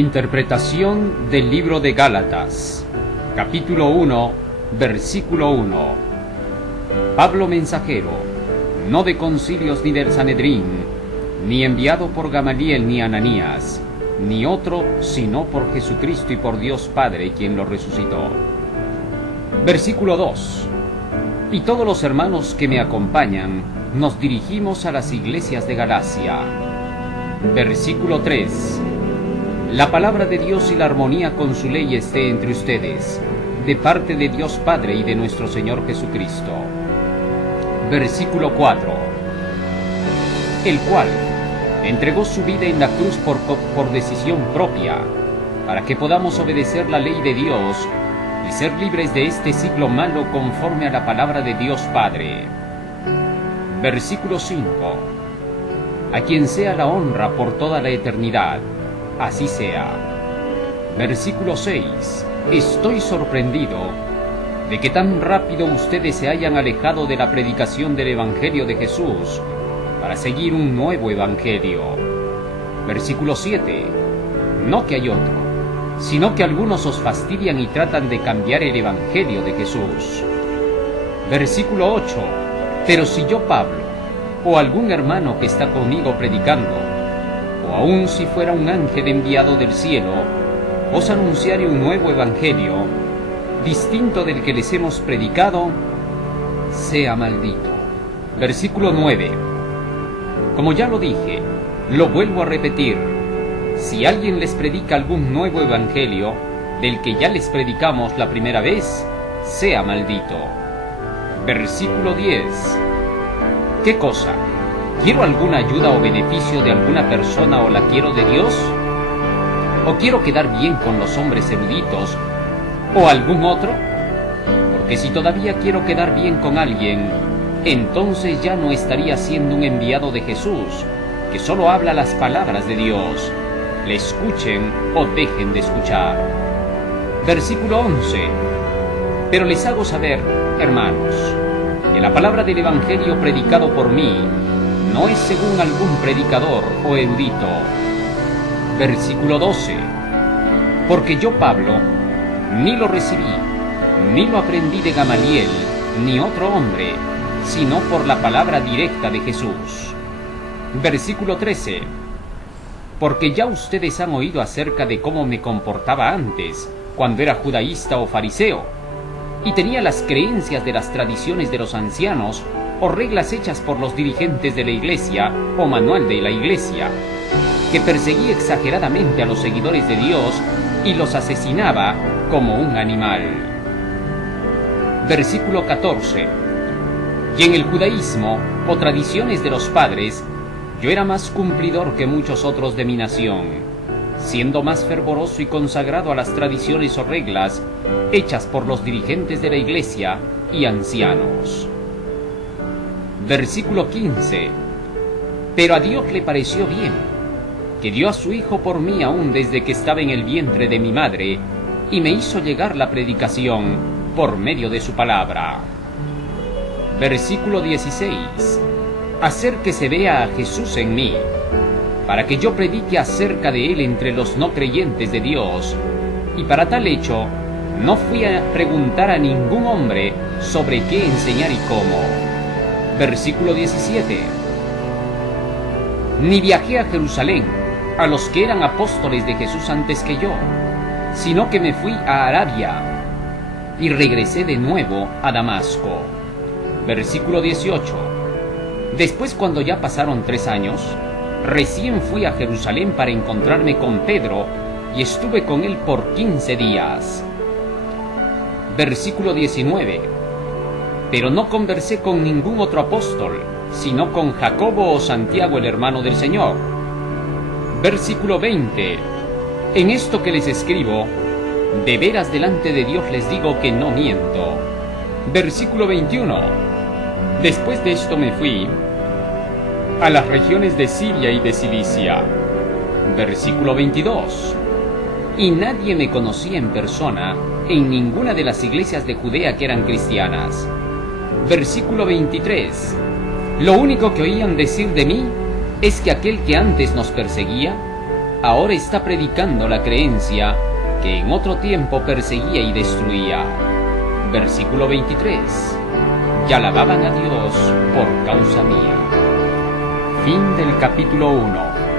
Interpretación del libro de Gálatas, capítulo 1, versículo 1. Pablo mensajero, no de concilios ni del Sanedrín, ni enviado por Gamaliel ni Ananías, ni otro, sino por Jesucristo y por Dios Padre, quien lo resucitó. Versículo 2. Y todos los hermanos que me acompañan, nos dirigimos a las iglesias de Galacia. Versículo 3. La palabra de Dios y la armonía con su ley esté entre ustedes, de parte de Dios Padre y de nuestro Señor Jesucristo. Versículo 4. El cual entregó su vida en la cruz por decisión propia, para que podamos obedecer la ley de Dios y ser libres de este siglo malo conforme a la palabra de Dios Padre. Versículo 5. A quien sea la honra por toda la eternidad, así sea. Versículo 6. Estoy sorprendido de que tan rápido ustedes se hayan alejado de la predicación del Evangelio de Jesús para seguir un nuevo Evangelio. Versículo 7. No que hay otro, sino que algunos os fastidian y tratan de cambiar el Evangelio de Jesús. Versículo 8. Pero si yo, Pablo, o algún hermano que está conmigo predicando, o aun si fuera un ángel enviado del cielo, os anunciaré un nuevo evangelio, distinto del que les hemos predicado, sea maldito. Versículo 9. Como ya lo dije, lo vuelvo a repetir: si alguien les predica algún nuevo evangelio, del que ya les predicamos la primera vez, sea maldito. Versículo 10. ¿Qué cosa? ¿Quiero alguna ayuda o beneficio de alguna persona o la quiero de Dios? ¿O quiero quedar bien con los hombres eruditos o algún otro? Porque si todavía quiero quedar bien con alguien, entonces ya no estaría siendo un enviado de Jesús, que solo habla las palabras de Dios, le escuchen o dejen de escuchar. Versículo 11. Pero les hago saber, hermanos, que la palabra del Evangelio predicado por mí no es según algún predicador o erudito. Versículo 12. Porque yo, Pablo, ni lo recibí, ni lo aprendí de Gamaliel, ni otro hombre, sino por la palabra directa de Jesús. Versículo 13. Porque ya ustedes han oído acerca de cómo me comportaba antes, cuando era judaísta o fariseo, y tenía las creencias de las tradiciones de los ancianos, o reglas hechas por los dirigentes de la iglesia, o manual de la iglesia, que perseguía exageradamente a los seguidores de Dios y los asesinaba como un animal. Versículo 14. Y en el judaísmo, o tradiciones de los padres, yo era más cumplidor que muchos otros de mi nación, siendo más fervoroso y consagrado a las tradiciones o reglas hechas por los dirigentes de la iglesia y ancianos. Versículo 15. Pero a Dios le pareció bien, que dio a su Hijo por mí aún desde que estaba en el vientre de mi madre, y me hizo llegar la predicación por medio de su palabra. Versículo 16. Hacer que se vea a Jesús en mí, para que yo predique acerca de él entre los no creyentes de Dios, y para tal hecho no fui a preguntar a ningún hombre sobre qué enseñar y cómo. Versículo 17. Ni viajé a Jerusalén, a los que eran apóstoles de Jesús antes que yo, sino que me fui a Arabia, y regresé de nuevo a Damasco. Versículo 18. Después, cuando ya pasaron 3 años, recién fui a Jerusalén para encontrarme con Pedro, y estuve con él por 15 días. Versículo 19. Pero no conversé con ningún otro apóstol, sino con Jacobo o Santiago, el hermano del Señor. Versículo 20. En esto que les escribo, de veras delante de Dios les digo que no miento. Versículo 21. Después de esto me fui a las regiones de Siria y de Cilicia. Versículo 22. Y nadie me conocía en persona en ninguna de las iglesias de Judea que eran cristianas. Versículo 23. Lo único que oían decir de mí es que aquel que antes nos perseguía ahora está predicando la creencia que en otro tiempo perseguía y destruía. Versículo 23. Y alababan a Dios por causa mía. Fin del capítulo 1.